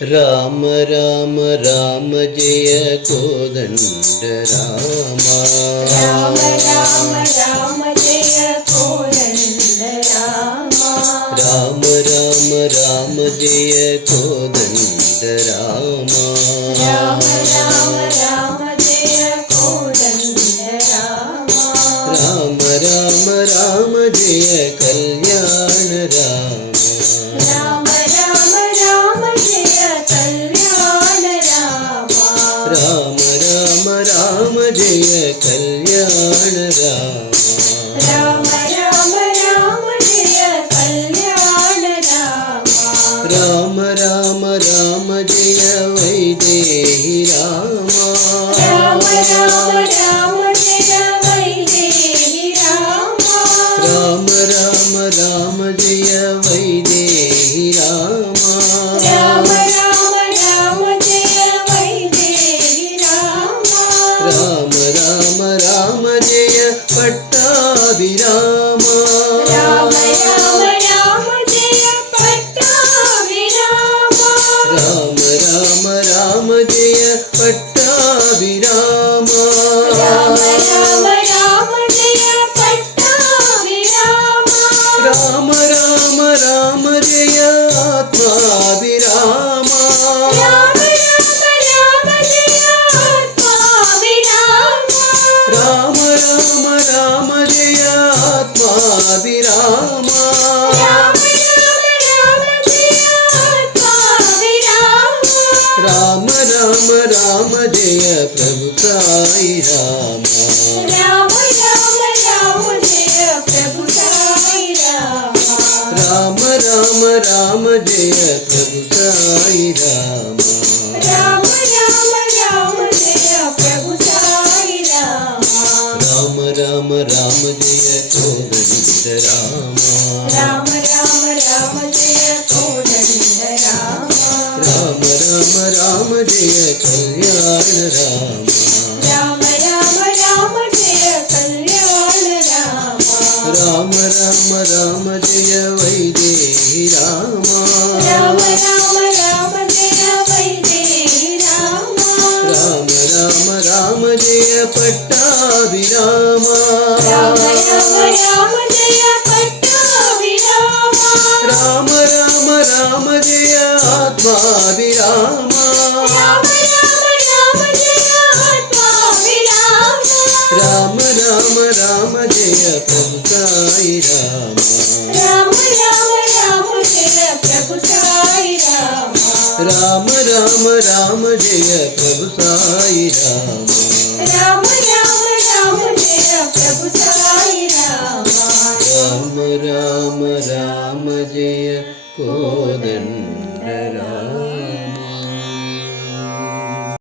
Rama Rama Rama Jaya Kodanda Rama Rama Rama Rama Jaya Kodanda Rama Rama Rama Rama Jaya Kodanda Rama Rama Rama Rama Jaya Kodanda Rama Rama Rama Rama Jaya Kalyana Rama Rama Rama Rama Jaya Kalyana Rama Rama Rama Rama Jaya Kalyana Rama Rama Rama Rama Jaya Kalyana Rama Rama Rama Rama Jaya Vaidehi Rama Rama Rama Rama Jaya Vaidehi Rama Rama Rama Rama Jaya Vaidehi Rama Rama Rama Rama Jaya Vaidehi Rama Rama Rama Rama Jaya Pattabhirama Rama Rama Rama Jaya Pattabhirama Rama Rama Rama Jaya Pattabhirama Rama Rama Rama Jaya Pattabhirama Rama Rama Rama Jaya ఆత్మాభిరామ Rama Rama Rama Jaya ఆత్మాభిరామ Rama Rama Rama Jaya ఆత్మాభిరామ Rama Rama Rama Jaya ఆత్మాభిరామ Rama Rama Rama Jaya Prabhu Sai Rama Rama Rama Rama Jaya Prabhu Sai Rama Rama Rama Rama Jaya Prabhu Sai Rama Rama Rama Rama Jaya Prabhu Sai Rama Rama Rama Rama Jaya Kodanda Rama Rama Rama Rama Jaya Kodanda Rama Rama Rama Rama Jaya Kalyana Rama Rama Rama Rama Jaya Kalyana Rama Rama Rama Rama Jaya Vaidehi Rama Rama Rama Rama Jaya Vaidehi Rama Rama Rama Rama Jaya Pattabhirama Rama Rama Rama Jaya Pattabhirama Rama Rama Rama Jaya ఆత్మాభిరామ Rama Rama Rama Jaya ఆత్మాభిరామ Rama Rama Rama Jaya Prabhu Sai Rama Rama Rama Rama Jaya Prabhu Sai Rama Rama Rama Rama Jaya Prabhu Sai Rama Rama Rama Rama Jaya Prabhu Sai Rama Rama Rama Rama Jaya Kodanda Rama